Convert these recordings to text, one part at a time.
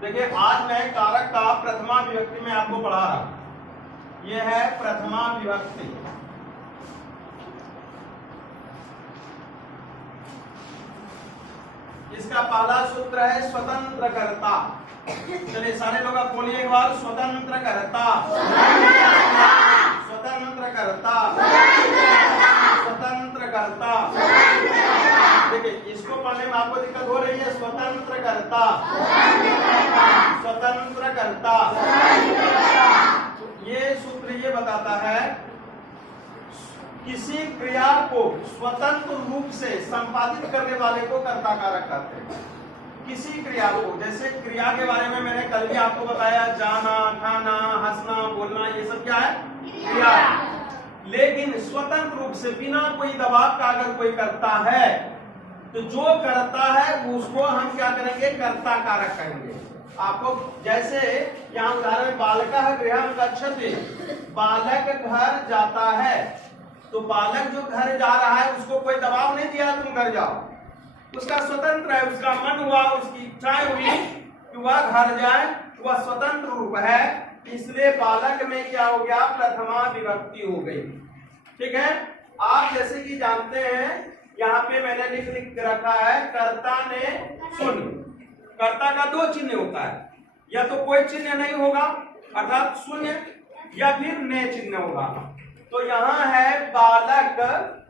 देखिए आज मैं कारक का प्रथमा विभक्ति में आपको पढ़ा रहा हूं। यह है प्रथमा विभक्ति। इसका पहला सूत्र है स्वतंत्र कर्ता। चलिए सारे लोग आप बोलिए एक बार, स्वतंत्र कर्ता, स्वतंत्र कर्ता, स्वतंत्र कर्ता। देखिए इसको पढ़ने में आपको दिक्कत हो रही है। स्वतंत्र कर्ता, स्वतंत्र कर्ता। ये सूत्र ये बताता है किसी क्रिया को स्वतंत्र रूप से संपादित करने वाले को कर्ता कारक कहते हैं। किसी क्रिया को, जैसे क्रिया के बारे में मैंने कल भी आपको बताया, जाना, खाना, हंसना, बोलना, ये सब क्या है? क्रिया। लेकिन स्वतंत्र रूप से बिना कोई दबाव का अगर कोई करता है तो जो करता है उसको हम क्या करेंगे? कर्ता कारक कहेंगे। आपको जैसे यहाँ उदाहरण, बालकः गृहं गच्छति, बालक घर जाता है। तो बालक जो घर जा रहा है उसको कोई दबाव नहीं दिया तुम घर जाओ, उसका स्वतंत्र है, उसका मन हुआ, उसकी इच्छाएं हुई कि वह घर जाए, वह स्वतंत्र रूप है। इसलिए बालक में क्या हो गया? प्रथमा विभक्ति हो गई। ठीक है। आप जैसे कि जानते हैं यहाँ पे मैंने लिख रखा है, कर्ता ने सुन। कर्ता का दो चिन्ह होता है, या तो कोई चिन्ह नहीं होगा अर्थात शून्य, या फिर ने चिन्ह होगा। तो यहाँ है बालक।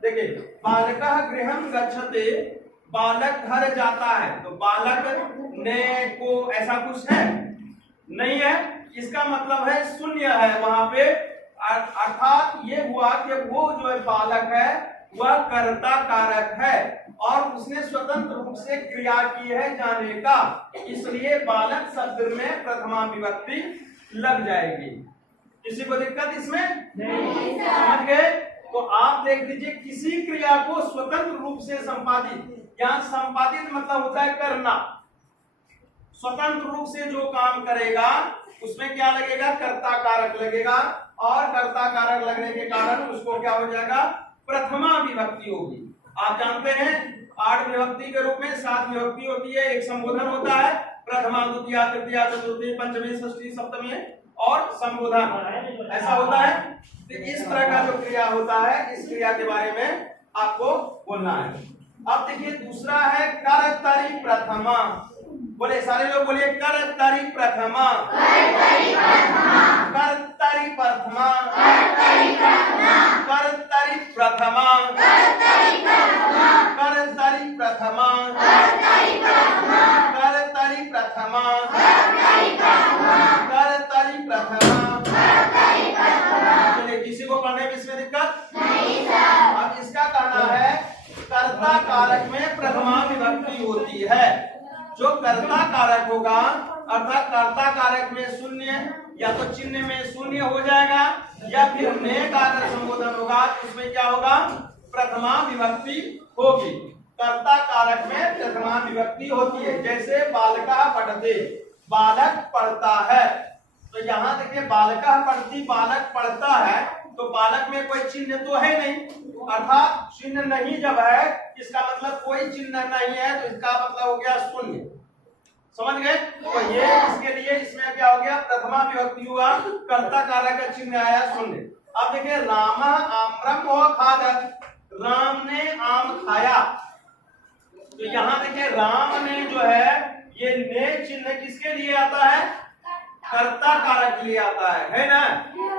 देखिए बालकः गृहं गच्छति, बालक घर जाता है। तो बालक ने को ऐसा कुछ है नहीं है, इसका मतलब है शून्य है वहां पे। अर्थात ये हुआ कि वो जो है बालक है वह कर्ता कारक है और उसने स्वतंत्र रूप से क्रिया की है जाने का, इसलिए बालक शब्द में प्रथमा विभक्ति लग जाएगी। किसी को दिक्कत इसमें नहीं? समझ गए? तो आप देख लीजिए, किसी क्रिया को स्वतंत्र रूप से संपादित, यहाँ संपादित मतलब होता है करना। स्वतंत्र रूप से जो काम करेगा उसमें क्या लगेगा? कर्ता कारक लगेगा, और कर्ता कारक लगने के कारण उसको क्या हो जाएगा? प्रथमा विभक्ति होगी। आप जानते हैं 8 विभक्ति के रूप में 7 विभक्ति होती है। एक संबोधन होता है, प्रथमा, द्वितीया, तृतीया, चतुर्थी, पंचमी, षष्ठी, सप्तमी और संबोधन, ऐसा होता है। तो इस तरह का जो क्रिया होता है, इस क्रिया के बारे में आपको बोलना है। अब देखिए दूसरा है कर्तरि प्रथमा। बोले सारे लोग बोलिए, कर्तरि प्रथमा, कर्तरि प्रथमा, कर्तरि प्रथमा, कर्तरि प्रथमा, कर्तरि प्रथमा, कर्तरि प्रथमा, कर्तरि प्रथमा। चलिए किसी को पढ़ने में इसमें दिक्कत नहीं सर। अब इसका कहना है कर्ता कारक में प्रथमा विभक्ति होती है। जो कर्ता कारक होगा अर्थात कर्ता कारक में शून्य, या तो चिन्ह में शून्य हो जाएगा, या फिर ने का अगर संबोधन होगा तो उसमें क्या होगा? प्रथमा विभक्ति होगी। कर्ता कारक में प्रथमा विभक्ति होती है। जैसे बालकः पठते, बालक पढ़ता है। तो यहाँ देखिए बालकः पठति, बालक पढ़ता है, तो बालक में कोई चिन्ह तो है नहीं, अर्थात चिन्ह नहीं जब है इसका मतलब कोई चिन्ह नहीं है, तो इसका मतलब हो गया शून्य। समझ गए? तो ये इसके लिए इसमें क्या हो गया? प्रथमा विभक्ति हुआ, कर्ता कारक का चिन्ह आया शून्य। अब देखिए रामः आम्रम खादत्, राम ने आम खाया। तो यहाँ देखिए राम ने जो है, ये ने चिन्ह किसके लिए आता है? कर्ता कारक के लिए आता है ना?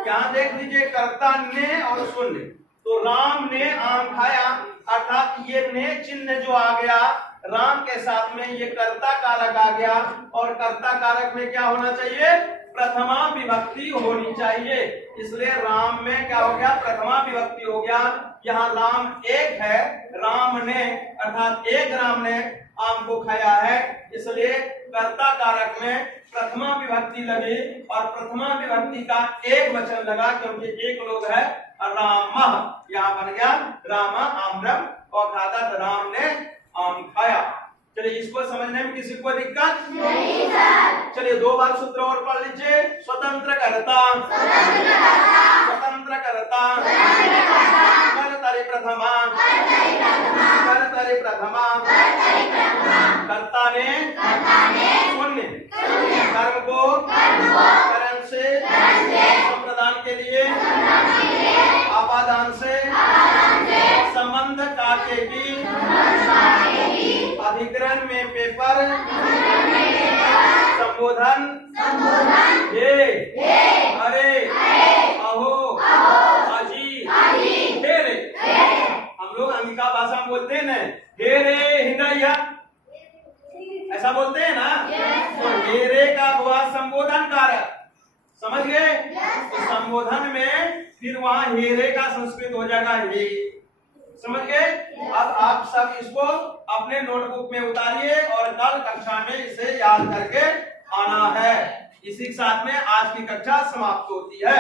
यहाँ देख लीजिए कर्ता ने और शून्य। तो राम ने आम खाया, अर्थात ये ने चिन्ह जो आ गया राम के साथ में, ये कर्ता कारक आ गया। और कर्ता कारक में क्या होना चाहिए? प्रथमा विभक्ति होनी चाहिए। इसलिए राम में क्या हो गया? प्रथमा विभक्ति हो गया। यहाँ राम एक है, राम ने अर्थात एक राम ने आम को खाया है, इसलिए कर्ता कारक में प्रथमा विभक्ति लगी। और प्रथमा विभक्ति का एक वचन लगा क्योंकि एक लोग है, रामः यहाँ बन गया रामा आम्रम और खादत्, राम ने आम खाया। चलिए इसको समझने में किसी को दिक्कत नहीं सर। चलिए 2 बार सूत्र और पढ़ लीजिए। स्वतंत्र कर्ता, स्वतंत्र कर्ता, कर्तरि प्रथमा, कर्तरि प्रथमा, कर्ता ने शून्य, कर्म को करण से संप्रदान के लिए आपादान से संबंध काटे की अधिकरण में पेपर संबोधन हे अरे अहो अजी हे रे। हम लोग अंगिका भाषा में बोलते हैं ना, हे रे हिंदैया, ऐसा बोलते हैं ना। तो हे रे का हुआ संबोधन कारक, समझ गए। संबोधन में फिर वहां हे रे का संस्कृत हो जाएगा हे, समझ गए। अब आप सब इसको अपने नोटबुक में उतारिए और कल कक्षा में इसे याद करके आना है। इसी के साथ में आज की कक्षा समाप्त होती है।